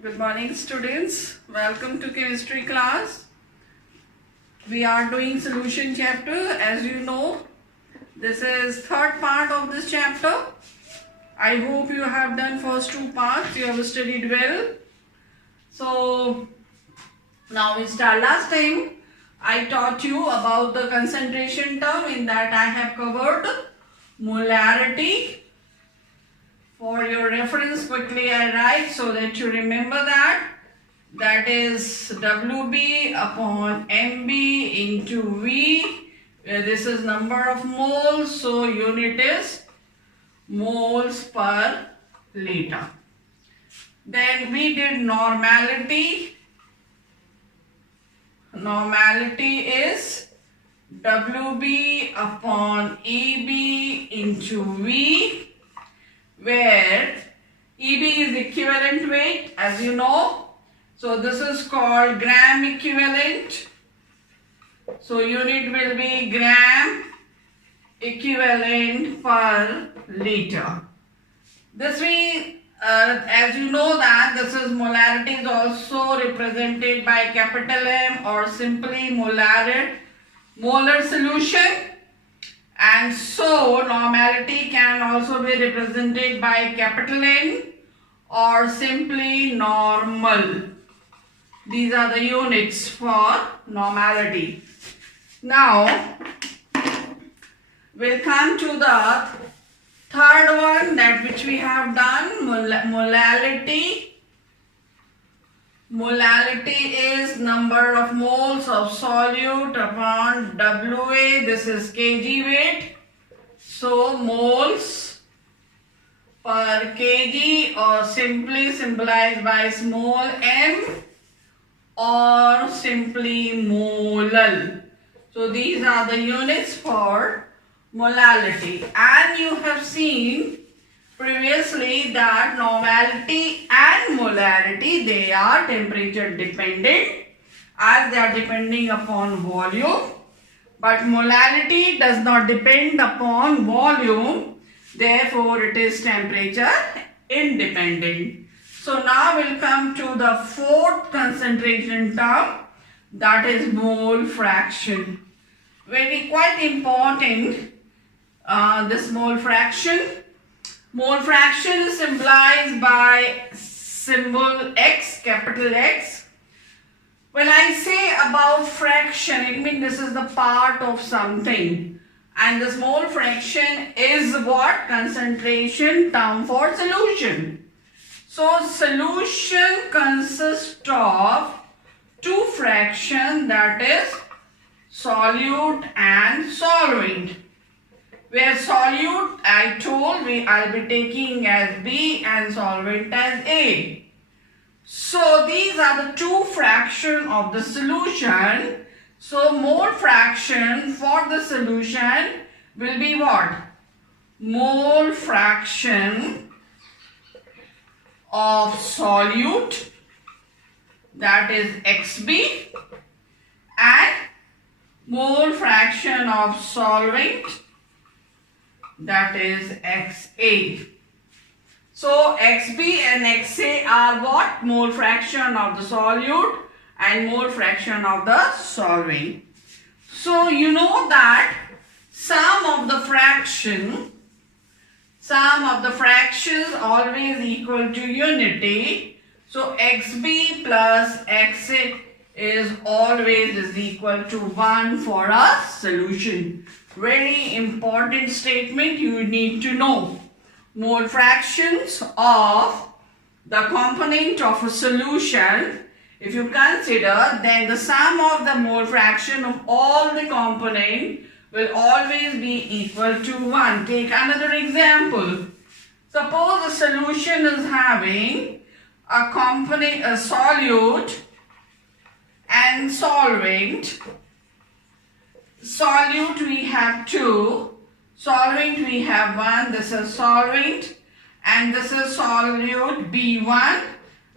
Good morning, students. Welcome to chemistry class. We are doing solution chapter. As you know, this is third part of this chapter. I hope you have done first two parts. You have studied well. So now we start. Last time I taught you about the concentration term. In that I have covered molarity. For your reference, quickly I write so that you remember that. That is WB upon MB into V, where this is number of moles, so unit is moles per liter. Then we did normality. Normality is WB upon EB into V, where EB is equivalent weight, as you know. So this is called gram equivalent. So unit will be gram equivalent per liter. This we, as you know that this is molarity is also represented by capital M or simply molar solution. And so normality can also be represented by capital N or simply normal. These are the units for normality. Now we'll come to the third one, that which we have done, molality. Molality is number of moles of solute upon WA. This is kg weight. So moles per kg, or simply symbolized by small m, or simply molal. So these are the units for molality. And you have seen previously that normality and molarity, they are temperature dependent, as they are depending upon volume, but molality does not depend upon volume, therefore it is temperature independent. So now we'll come to the fourth concentration term, that is mole fraction. Very quite important, this mole fraction. Mole fraction is symbolized by symbol X, capital X. When I say about fraction, it means this is the part of something. And this mole fraction is what? Concentration term for solution. So solution consists of two fractions, that is solute and solvent. Where solute, I told I'll be taking as B and solvent as A. So these are the two fractions of the solution. So mole fraction for the solution will be what? Mole fraction of solute, that is XB, and mole fraction of solvent, that is XA. So XB and XA are what? Mole fraction of the solute and mole fraction of the solvent. So you know that sum of the fractions always equal to unity. So XB plus XA is always equal to 1 for a solution. Very important statement you need to know. Mole fractions of the component of a solution, if you consider, then the sum of the mole fraction of all the component will always be equal to 1. Take another example. Suppose a solution is having a component, a solute and solvent. Solute we have 2, solvent we have 1, this is solvent, and this is solute B1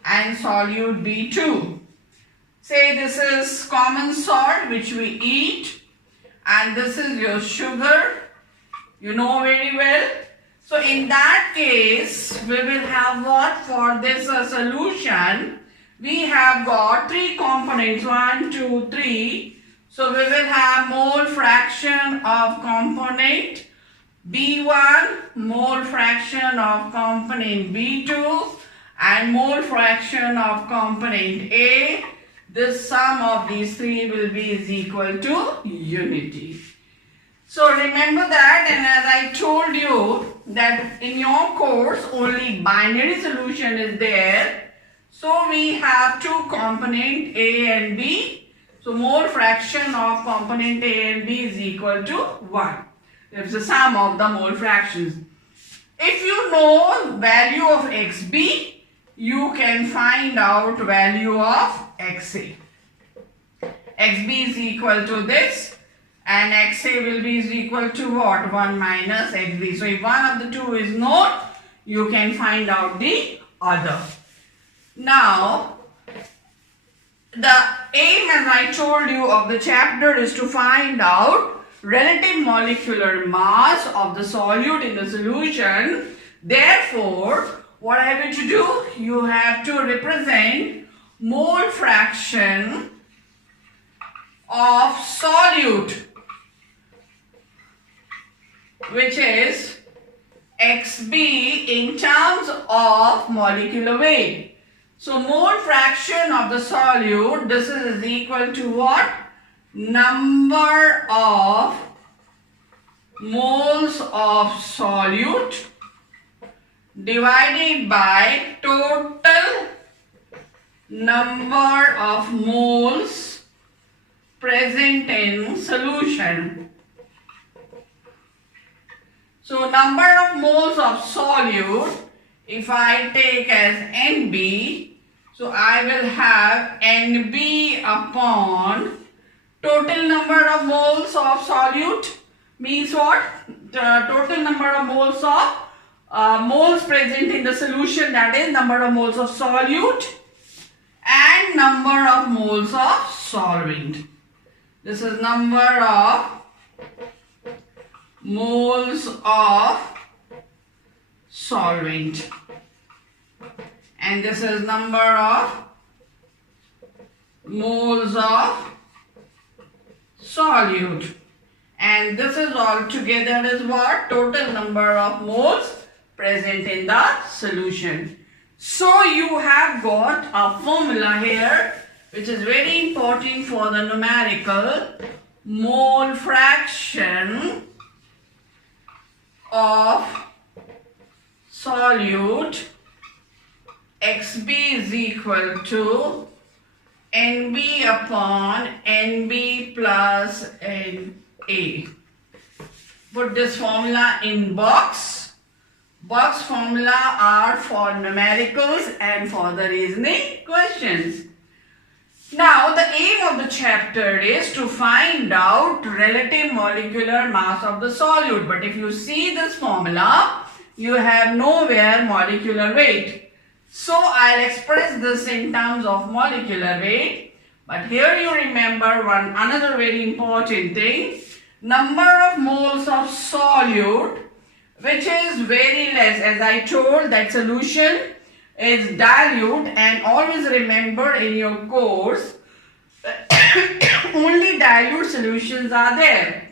and solute B2. Say this is common salt which we eat, and this is your sugar, you know very well. So in that case, we will have what? For this solution, we have got three components, 1, 2, 3. So we will have mole fraction of component B1, mole fraction of component B2, and mole fraction of component A. This sum of these three will be is equal to unity. So remember that, and as I told you that in your course only binary solution is there. So we have two component A and B. So mole fraction of component A and B is equal to 1. It's the sum of the mole fractions. If you know value of XB, you can find out value of XA. XB is equal to this, and XA will be is equal to what? 1 minus XB. So if one of the two is known, you can find out the other. Now, the aim, as I told you, of the chapter is to find out relative molecular mass of the solute in the solution. Therefore, what I have to do? You have to represent mole fraction of solute, which is XB in terms of molecular weight. So mole fraction of the solute, this is equal to what? Number of moles of solute divided by total number of moles present in solution. So number of moles of solute, if I take as NB, so I will have NB upon total number of moles of solute, means what? The total number of moles of moles present in the solution, that is number of moles of solute and number of moles of solvent. This is number of moles of solvent, and this is number of moles of solute, and this is all together is what? Total number of moles present in the solution. So you have got a formula here which is very important for the numerical. Mole fraction of solute XB is equal to NB upon NB plus NA. Put this formula in box. Box formula are for numericals and for the reasoning questions. Now the aim of the chapter is to find out relative molecular mass of the solute. But if you see this formula, you have nowhere molecular weight. So I'll express this in terms of molecular weight. But here you remember another very important thing. Number of moles of solute, which is very less. As I told, that solution is dilute, and always remember in your course only dilute solutions are there.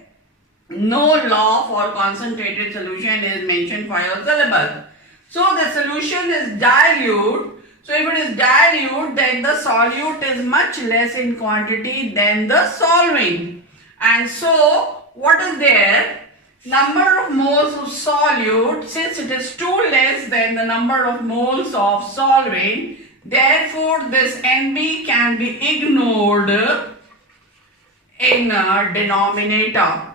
No law for concentrated solution is mentioned for your syllabus. So the solution is dilute. So if it is dilute, then the solute is much less in quantity than the solvent. And so what is there? Number of moles of solute, since it is too less than the number of moles of solvent, therefore this NB can be ignored in a denominator.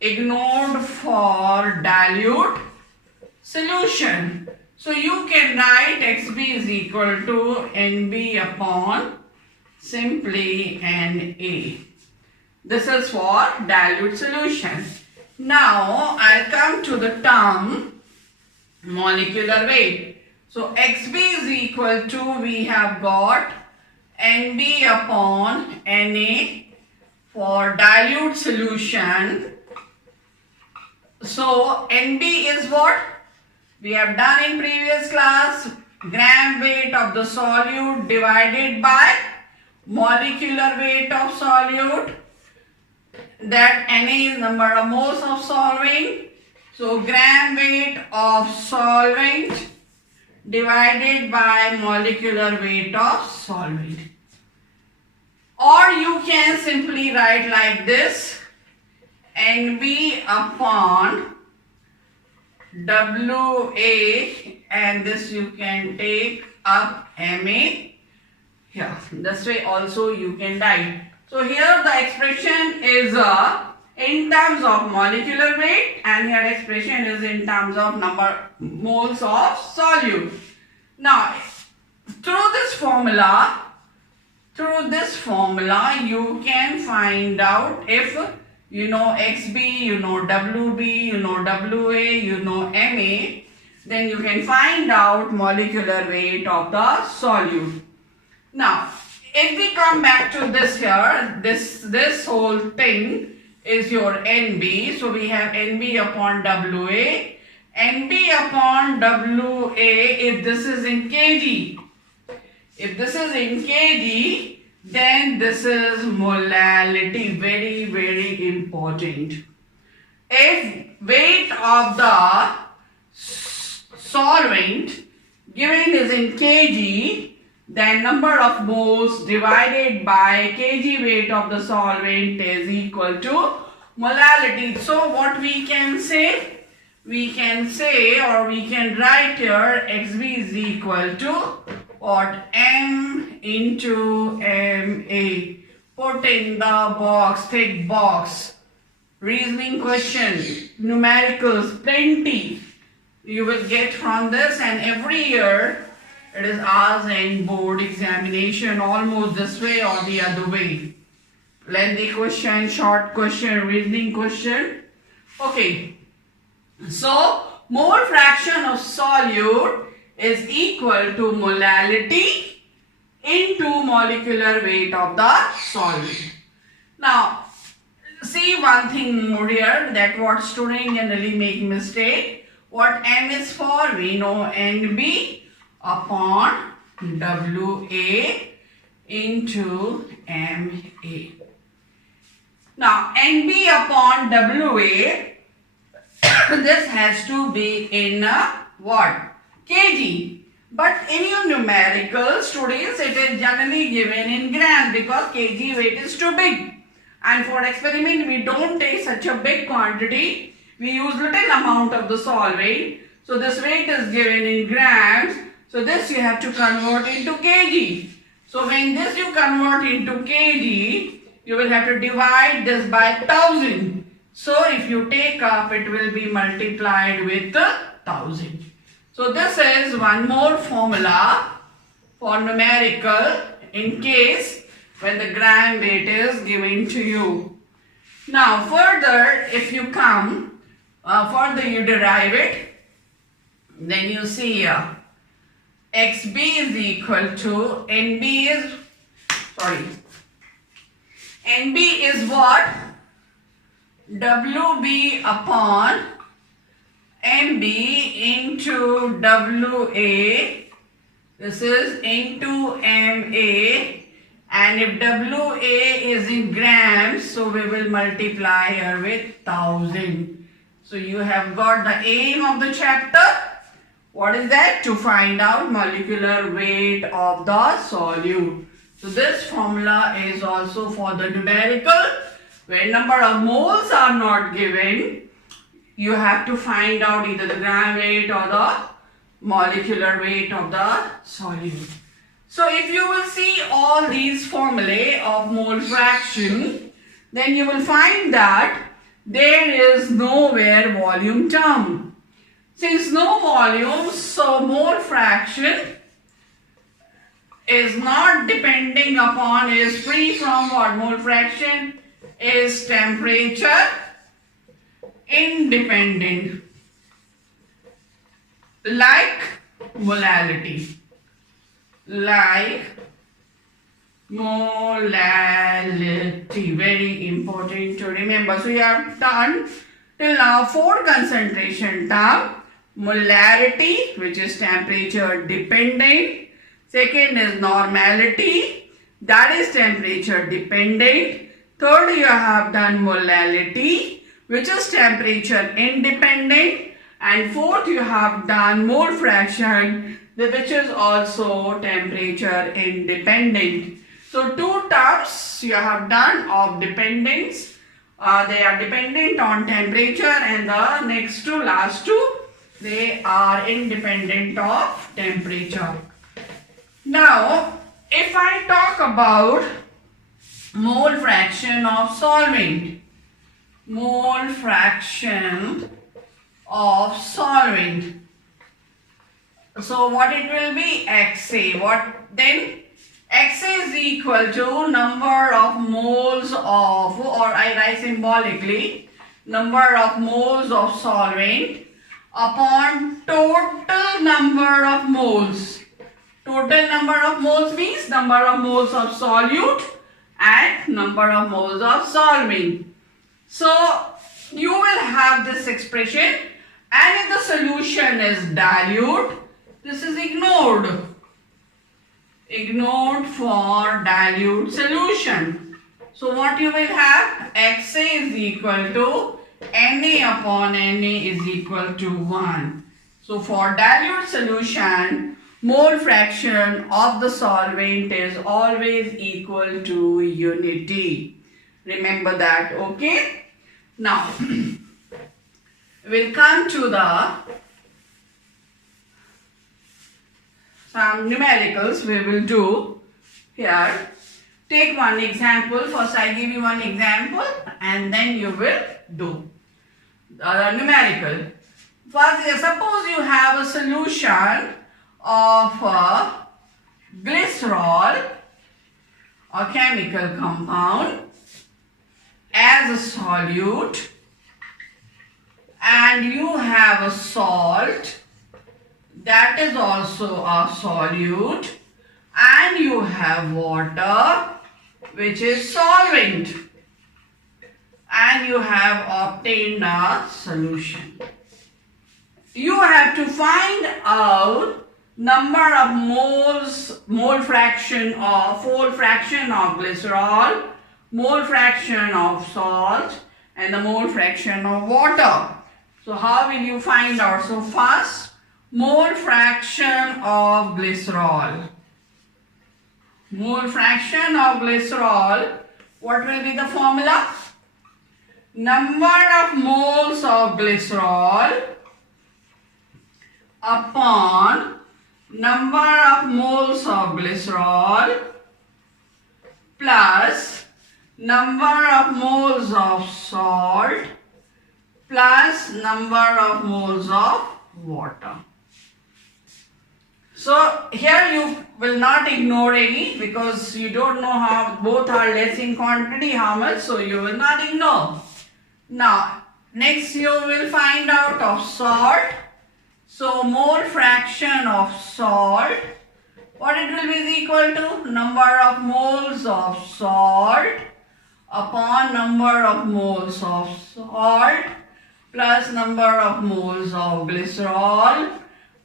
Ignored for dilute solution. So you can write XB is equal to NB upon simply NA. This is for dilute solution. Now I'll come to the term molecular weight. So XB is equal to, we have got NB upon Na for dilute solution. So NB is what? We have done in previous class gram weight of the solute divided by molecular weight of solute. That Na is number of moles of solvent. So gram weight of solvent divided by molecular weight of solvent. Or you can simply write like this, Nb upon Wa, and this you can take up Ma here. This way also you can write. So here the expression is in terms of molecular weight, and here expression is in terms of number moles of solute. Now through this formula you can find out, if you know Xb, you know Wb, you know Wa, you know Ma, then you can find out molecular weight of the solute. Now if we come back to this here, this whole thing is your Nb. So we have Nb upon Wa. Nb upon Wa, if this is in kg, then this is molality. Very, very important. If weight of the solvent given is in kg, then number of moles divided by kg weight of the solvent is equal to molality. So what we can say? We can say, or we can write here, Xb is equal to what? M into Ma. Put in the box, thick box. Reasoning question, numericals, plenty you will get from this, and every year it is asked in board examination almost this way or the other way. Lengthy question, short question, reasoning question. Okay. So mole fraction of solute is equal to molality into molecular weight of the solvent. Now see one thing more here, that what students generally make mistake. What M is for? We know Nb upon Wa into Ma. Now Nb upon Wa, this has to be in what? Kg. But in your numerical students, it is generally given in grams because kg weight is too big. And for experiment, we don't take such a big quantity. We use little amount of the solvent. So this weight is given in grams. So this you have to convert into kg. So when this you convert into kg, you will have to divide this by 1000. So if you take up, it will be multiplied with 1000. So this is one more formula for numerical in case when the gram weight is given to you. Now further, if you come, further you derive it, then you see here, Xb is equal to, Nb is what? Wb upon Mb into Wa, this is into Ma, and if Wa is in grams, so we will multiply here with 1000. So you have got the aim of the chapter. What is that? To find out molecular weight of the solute. So this formula is also for the numerical. When number of moles are not given, you have to find out either the gram weight or the molecular weight of the solute. So if you will see all these formulae of mole fraction, then you will find that there is nowhere volume term. Since no volume, so mole fraction is not depending upon, is free from what? Mole fraction is temperature independent, like molality. Very important to remember. So you have done till now 4 concentration term. molarity, which is temperature dependent. Second is normality, that is temperature dependent. Third, you have done molality, which is temperature independent. And fourth, you have done mole fraction, which is also temperature independent. So two terms you have done of dependence. They are dependent on temperature, and the next two, last two, they are independent of temperature. Now, if I talk about mole fraction of solvent, mole fraction of solvent. So what it will be? XA. What then? XA is equal to number of moles of, or I write symbolically, number of moles of solvent upon total number of moles. Total number of moles means number of moles of solute and number of moles of solvent. So you will have this expression, and if the solution is dilute, this is ignored. Ignored for dilute solution. So what you will have? XA is equal to Na upon Na is equal to 1. So for dilute solution, mole fraction of the solvent is always equal to unity. Remember that, okay? Now, we'll come to some numericals we will do here. Take one example. First I give you one example and then you will do the numerical. First, suppose you have a solution of glycerol, a chemical compound, as a solute, and you have a salt that is also a solute, and you have water which is solvent, and you have obtained a solution. You have to find out number of moles, mole fraction of glycerol, mole fraction of salt, and the mole fraction of water. So how will you find out? So first, mole fraction of glycerol. Mole fraction of glycerol, what will be the formula? Number of moles of glycerol upon number of moles of glycerol plus number of moles of salt plus number of moles of water. So here you will not ignore any, because you don't know how both are less in quantity, how much, so you will not ignore. Now next you will find out of salt. So mole fraction of salt, what it will be is equal to number of moles of salt upon number of moles of salt plus number of moles of glycerol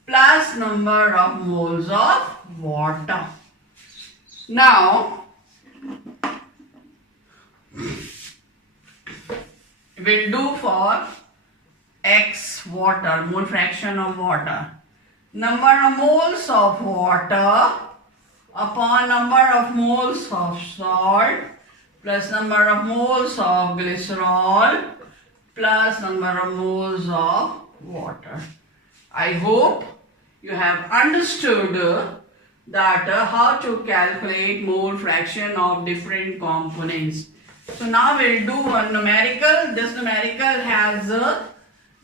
plus number of moles of water. Now we'll do for X water, mole fraction of water. Number of moles of water upon number of moles of salt plus number of moles of glycerol plus number of moles of water. I hope you have understood that how to calculate mole fraction of different components. So now we'll do one numerical. This numerical has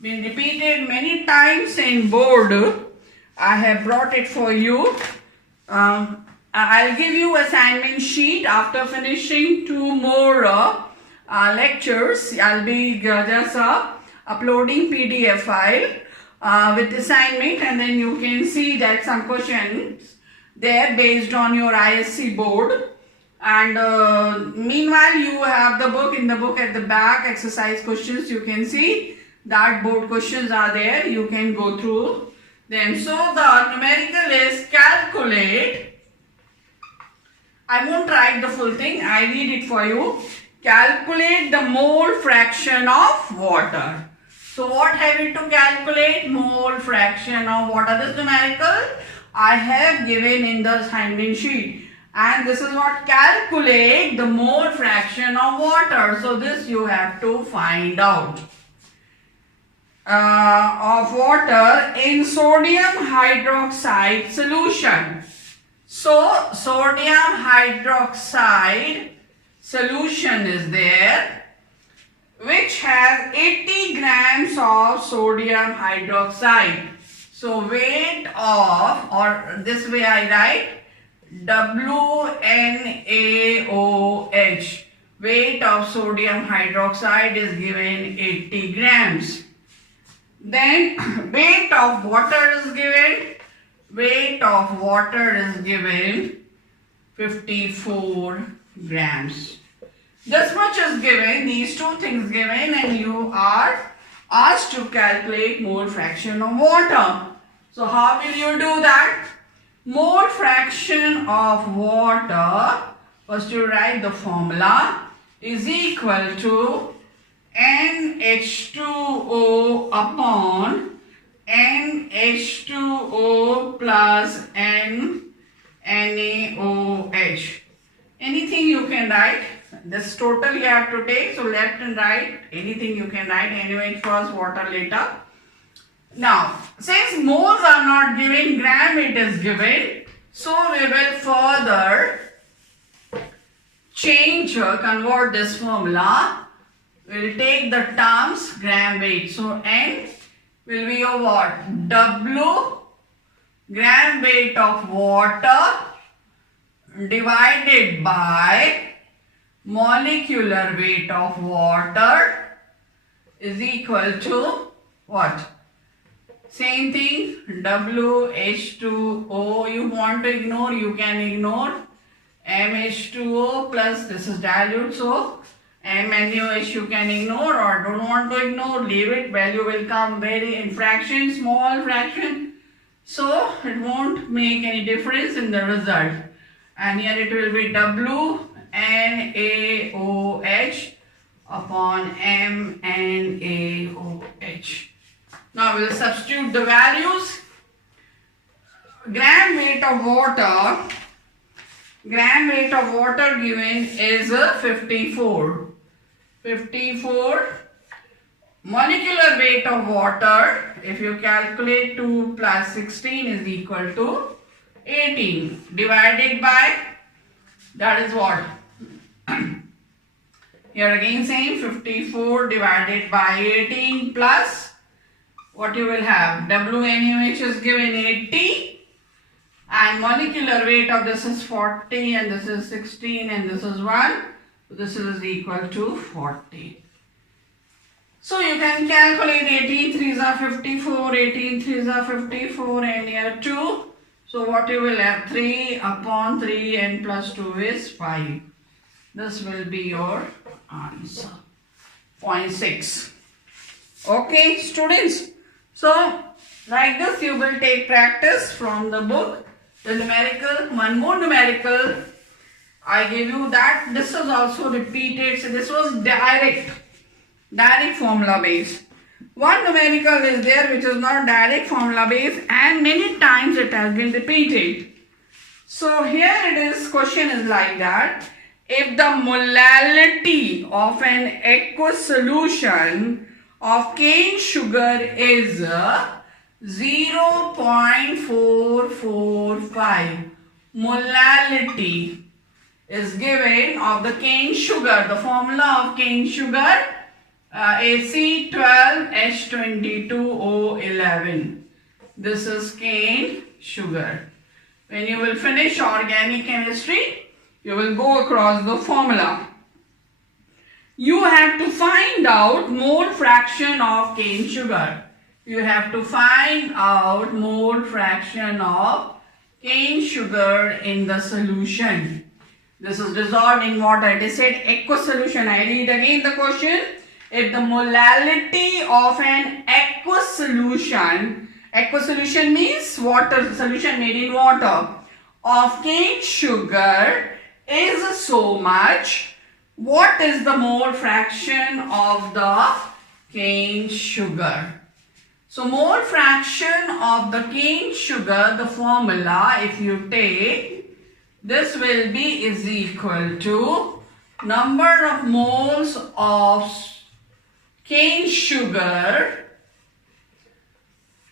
been repeated many times in board. I have brought it for you. I'll give you assignment sheet after finishing two more lectures. I'll be just uploading PDF file with assignment, and then you can see that some questions there based on your ISC board. And meanwhile you have the book. In the book at the back, exercise questions, you can see That board questions are there. You can go through them. So the numerical is calculate. I won't write the full thing. I read it for you. Calculate the mole fraction of water. So what have you to calculate? Mole fraction of water. This numerical I have given in the assignment sheet. And this is what calculate the mole fraction of water. So this you have to find out. Of water in sodium hydroxide solution. So sodium hydroxide solution is there, which has 80 grams of sodium hydroxide. So weight of, or this way I write, WNaOH, weight of sodium hydroxide is given 80 grams. Then weight of water is given. Weight of water is given 54 grams. This much is given, these two things given, and you are asked to calculate mole fraction of water. So how will you do that? Mole fraction of water, first you write the formula, is equal to NH2O upon NH2O plus NaOH. Anything you can write. This total you have to take. So left and right, anything you can write. NaOH first, water later. Now, since moles are not given, gram it is given. So we will further change or convert this formula. We will take the terms gram weight. So N will be your what? W gram weight of water divided by molecular weight of water is equal to what? Same thing, WH2O. You want to ignore, you can ignore. MH2O plus, this is dilute, so MNaOH you can ignore, or don't want to ignore, leave it. Value will come very in fraction, small fraction. So it won't make any difference in the result. And here it will be WNaOH upon MNaOH. Now we will substitute the values. Gram weight of water given is 54. 54. Molecular weight of water, if you calculate 2 plus 16 is equal to 18. Divided by, that is what? Here again same, 54 divided by 18 plus, what you will have? WNaOH is given 80 and molecular weight of this is 40 and this is 16 and this is 1. So this is equal to 40. So you can calculate 18 3s are 54, 18 3s are 54 and here 2. So what you will have? 3 upon 3 and plus 2 is 5. This will be your answer. 0.6. Okay students. So like this you will take practice from the book. The numerical, one more numerical I gave you that. This was also repeated. So this was direct formula based. One numerical is there which is not direct formula based and many times it has been repeated. So here it is, question is like that. If the molality of an aqueous solution of cane sugar is 0.445, molality is given of the cane sugar. The formula of cane sugar is C12H22O11. This is cane sugar. When you will finish organic chemistry, you will go across the formula. You have to find out mole fraction of cane sugar. You have to find out mole fraction of cane sugar in the solution. This is dissolved in water. It is said aqueous solution. I read again the question. if the molality of an aqueous solution means water, solution made in water, of cane sugar is so much, what is the mole fraction of the cane sugar? So mole fraction of the cane sugar, the formula, if you take, this will be is equal to number of moles of cane sugar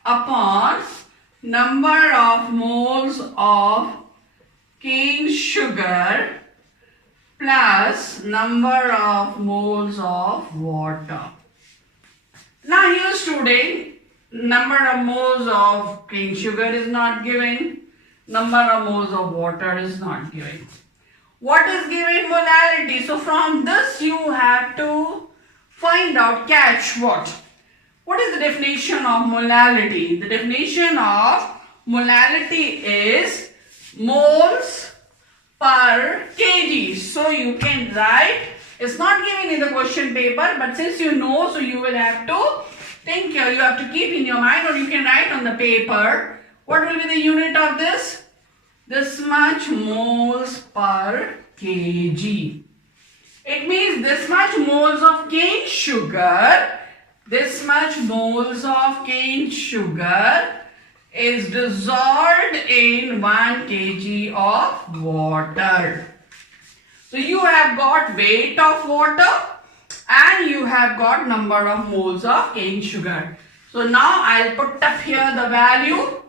upon number of moles of cane sugar plus number of moles of water. Now here student, number of moles of cane sugar is not given, number of moles of water is not given. What is given? Molality. So from this you have to find out, catch what? What is the definition of molality? The definition of molality is moles per kg. So you can write, it's not given in the question paper, but since you know, so you will have to think here, you have to keep in your mind, or you can write on the paper. What will be the unit of this? This much moles per kg. It means this much moles of cane sugar, this much moles of cane sugar is dissolved in 1 kg of water. So you have got weight of water and you have got number of moles of cane sugar. So now I'll put up here the value.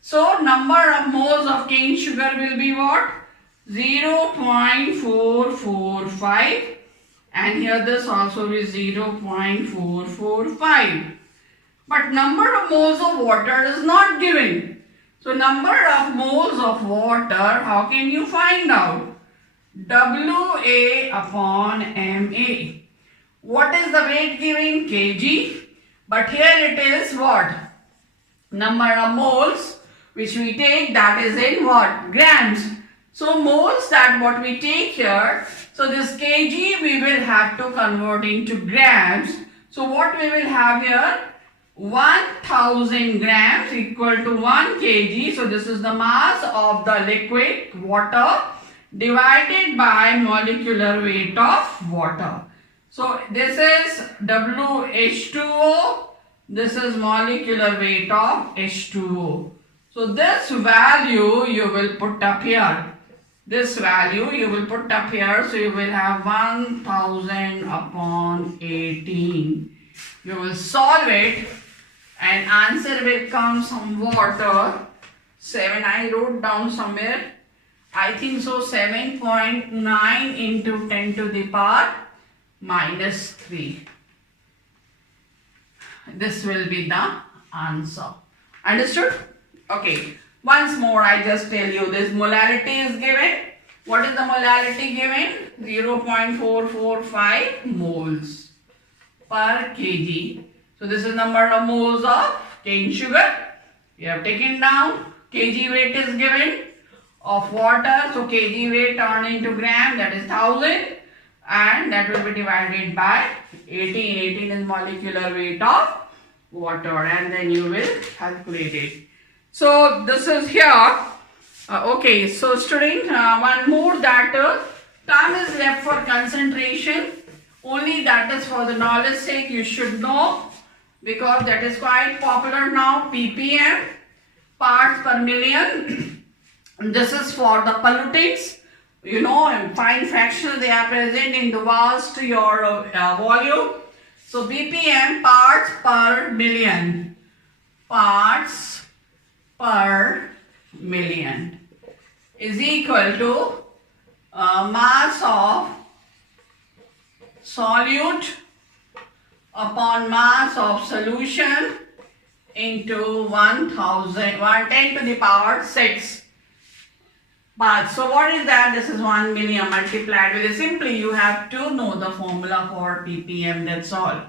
So number of moles of cane sugar will be what? 0.445, and here this also is 0.445. But number of moles of water is not given. So number of moles of water, how can you find out? WA upon MA. What is the weight given? Kg. But here it is what? Number of moles which we take, that is in what? Grams. So moles, that what we take here. So this kg we will have to convert into grams. So what we will have here? 1000 grams equal to 1 kg. So this is the mass of the liquid water divided by molecular weight of water. So this is WH2O. This is molecular weight of H2O. So this value you will put up here. This value you will put up here. So you will have 1000 upon 18. You will solve it and answer will come somewhat 7. I wrote down somewhere. I think so 7.9 into 10 to the power minus 3. This will be the answer. Understood? Okay. Once more I just tell you this molality is given. What is the molality given? 0.445 moles per kg. So this is number of moles of cane sugar. You have taken down. Kg weight is given of water. So kg weight turned into gram, that is 1000. And that will be divided by 18. 18 is molecular weight of water, and then you will calculate it. So this is here. Okay, so student, one more that time is left for concentration. Only that is for the knowledge sake you should know, because that is quite popular now. ppm, parts per million. This is for the pollutants. You know, fine fractions, they are present in the vast your volume. So ppm, parts per million. Parts per million is equal to mass of solute upon mass of solution into 10 to the power 6 parts. So what is that? This is 1 million multiplied with it. Simply you have to know the formula for ppm, that's all.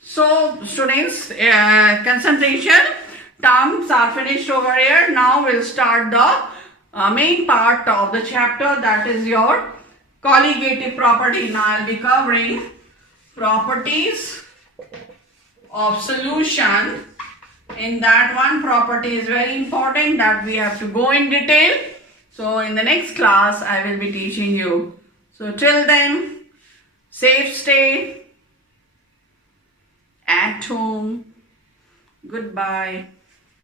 So students, concentration terms are finished over here. Now we'll start the main part of the chapter, that is your colligative property. Now I'll be covering properties of solution. In that one property is very important that we have to go in detail. So in the next class I will be teaching you. So till then, safe stay at home. Goodbye.